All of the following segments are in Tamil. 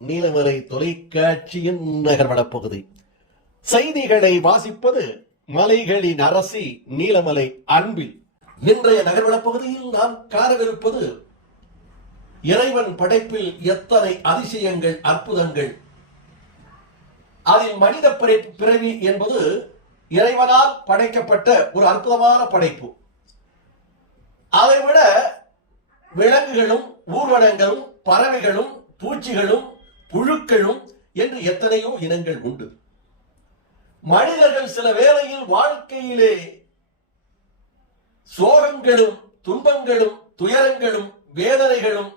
நீலமலை தொலைக்காட்சியின் நகர்வளப் பகுதி. செய்திகளை வாசிப்பது மலைகளின் அரசி நீலமலை அன்பில். இன்றைய நகர்வளப் பகுதியில் நாம் காணவிருப்பது இறைவன் படைப்பில் எத்தனை அதிசயங்கள், அற்புதங்கள். அதில் மனித பிறவி என்பது இறைவனால் படைக்கப்பட்ட ஒரு அற்புதமான படைப்பு. அதைவிட விலங்குகளும், ஊர்வனங்களும், பறவைகளும், பூச்சிகளும், புழுக்களும் என்று எத்தனையோ இனங்கள் உண்டு. மனிதர்கள் சில வேளையில் வாழ்க்கையிலே சோகங்களும், துன்பங்களும், துயரங்களும், வேதனைகளும்,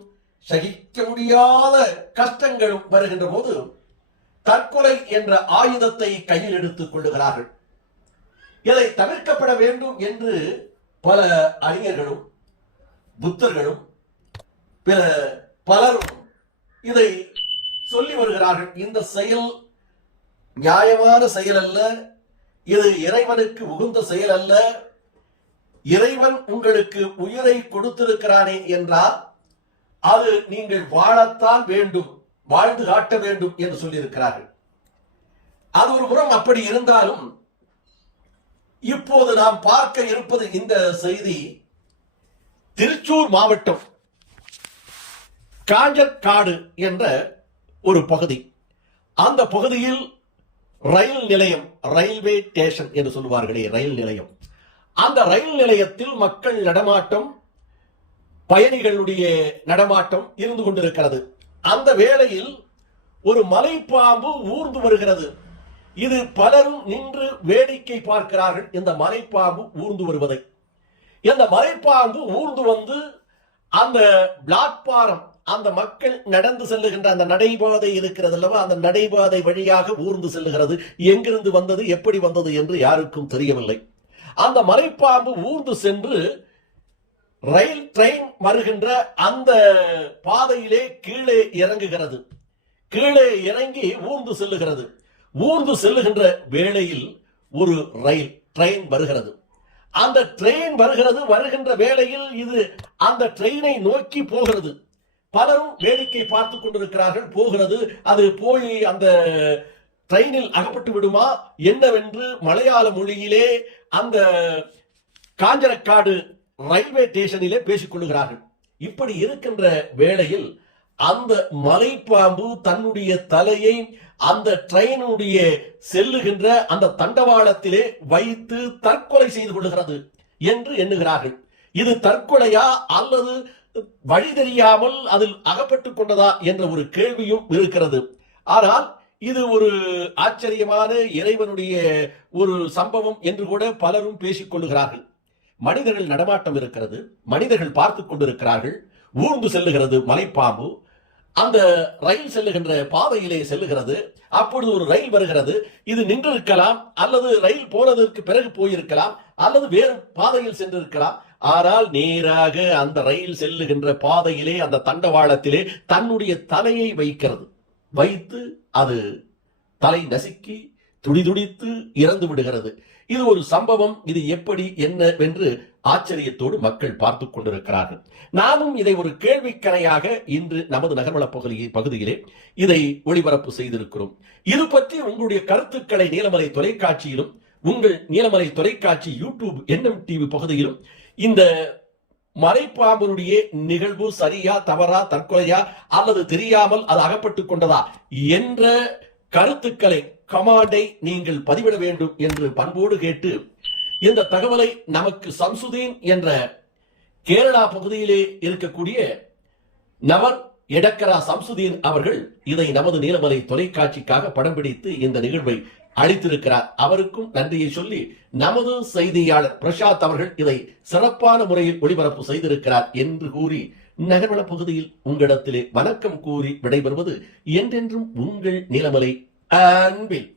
சகிக்க முடியாத கஷ்டங்களும் வருகின்ற போது தற்கொலை என்ற ஆயுதத்தை கையில் எடுத்துக் கொள்ளுகிறார்கள். இதை தவிர்க்கப்பட வேண்டும் என்று பல அறிஞர்களும், புத்தர்களும், பலரும் இதை சொல்லி வருகிறார்கள். இந்த செயல் நியாயமான செயல் அல்ல, இது இறைவனுக்கு உகந்த செயல் அல்ல. இறைவன் உங்களுக்கு உயிரை கொடுத்திருக்கிறானே என்றால் அது நீங்கள் வாழத்தான் வேண்டும், வாழ்ந்து காட்ட வேண்டும் என்று சொல்லியிருக்கிறார்கள். அது ஒரு புறம் அப்படி இருந்தாலும், இப்போது நாம் பார்க்க இருப்பது இந்த செய்தி திருச்சூர் மாவட்டம் காஞ்சற்காடு என்ற ஒரு பகுதி. அந்த பகுதியில் ரயில் நிலையம், ரயில்வே ஸ்டேஷன் என்று சொல்லுவார்களே, ரயில் நிலையம். அந்த ரயில் நிலையத்தில் மக்கள் நடமாட்டம், பயணிகளுடைய நடமாட்டம் இருந்து கொண்டிருக்கிறது. அந்த வேளையில் ஒரு மலைப்பாம்பு ஊர்ந்து வருகிறது. இது பலரும் நின்று வேடிக்கை பார்க்கிறார்கள், இந்த மலைப்பாம்பு ஊர்ந்து வருவதை. இந்த மலைப்பாம்பு ஊர்ந்து வந்து அந்த பிளாட்பாரம், அந்த மக்கள் நடந்து செல்லுகின்ற அந்த நடைபாதை இருக்கிறது அல்லவா, அந்த நடைபாதை வழியாக ஊர்ந்து செல்லுகிறது. எங்கிருந்து வந்தது, எப்படி வந்தது என்று யாருக்கும் தெரியவில்லை. அந்த மலைப்பாம்பு ஊர்ந்து சென்று ரயில் ட்ரெயின் வருகின்ற அந்த பாதையிலே கீழே இறங்குகிறது. கீழே இறங்கி ஊர்ந்து செல்லுகிறது. ஊர்ந்து செல்லுகின்ற வேளையில் ஒரு ரயில் ட்ரெயின் வருகிறது. அந்த ட்ரெயின் வருகின்ற வேளையில் இது அந்த ட்ரெயினை நோக்கி போகிறது. பலரும் வேடிக்கை பார்த்துக் கொண்டிருக்கிறார்கள். போகிறது, அது போய் அந்த ட்ரெயினில் அகப்பட்டு விடுமா என்னவென்று மலையாள மொழியிலே அந்த காஞ்சரக்காடு ரயில்வே ஸ்டேஷனிலே பேசிக் கொள்ளுகிறார்கள். இப்படி இருக்கின்ற வேளையில் அந்த மலைப்பாம்பு தன்னுடைய தலையை அந்த ட்ரெயினுடைய செல்லுகின்ற அந்த தண்டவாளத்திலே வைத்து தற்கொலை செய்து கொள்ளுகிறது என்று எண்ணுகிறார்கள். இது தற்கொலையா அல்லது வழி தெரியாமல் அதில் அகப்பட்டுக் கொண்டதா என்ற ஒரு கேள்வியும் இருக்கிறது. ஆனால் இது ஒரு ஆச்சரியமான இறைவனுடைய ஒரு சம்பவம் என்று கூட பலரும் பேசிக் கொள்ளுகிறார்கள். மனிதர்கள் நடமாட்டம் இருக்கிறது, மனிதர்கள் பார்த்துக் கொண்டிருக்கிறார்கள். ஊர்ந்து செல்லுகிறது மலைப்பாம்பு. அந்த ரயில் செல்லுகின்ற பாதையிலே செல்லுகிறது. அப்பொழுது ஒரு ரயில் வருகிறது. இது நின்றிருக்கலாம், அல்லது ரயில் போனதற்கு பிறகு போயிருக்கலாம், அல்லது வேறு பாதையில் சென்றிருக்கலாம். ஆனால் நேராக அந்த ரயில் செல்லுகின்ற பாதையிலே, அந்த தண்டவாளத்திலே தன்னுடைய தலையை வைக்கிறது. வைத்து அது தலை நசுக்கி துடிதுடித்து இறந்து விடுகிறது. இது ஒரு சம்பவம். இது எப்படி, என்னவென்று ஆச்சரியத்தோடு மக்கள் பார்த்துக் கொண்டிருக்கிறார்கள். நானும் இதை ஒரு கேள்விக்கணையாக இன்று நமது நகர்வள பகுதியிலே இதை ஒளிபரப்பு செய்திருக்கிறோம். இது பற்றி உங்களுடைய கருத்துக்களை நீலமலை தொலைக்காட்சியிலும், உங்கள் நீலமலை தொலைக்காட்சி யூடியூப் NMTV பகுதியிலும் இந்த மலைப்பாம்பனுடைய நிகழ்வு சரியா, தவறா, தற்கொலையா, அல்லது தெரியாமல் அது அகப்பட்டுக் கொண்டதா என்ற கருத்துக்களை, கமாண்டை நீங்கள் பதிவிட வேண்டும் என்று பண்போடு கேட்டு, இந்த தகவலை நமக்கு சம்சுதீன் என்ற கேரளா பகுதியிலே இருக்கக்கூடிய நபர் எடக்கரா சம்சுதீன் அவர்கள் இதை நமது நீலமலை தொலைக்காட்சிக்காக படம் பிடித்து இந்த நிகழ்வை அளித்திருக்கிறார். அவருக்கும் நன்றியை சொல்லி, நமது செய்தியாளர் பிரசாத் அவர்கள் இதை சிறப்பான முறையில் ஒளிபரப்பு செய்திருக்கிறார் என்று கூறி, நகர்வள பகுதியில் உங்களிடத்திலே வணக்கம் கூறி விடைபெறுவது என்றென்றும் உங்கள் நீலமலை அன்பில்.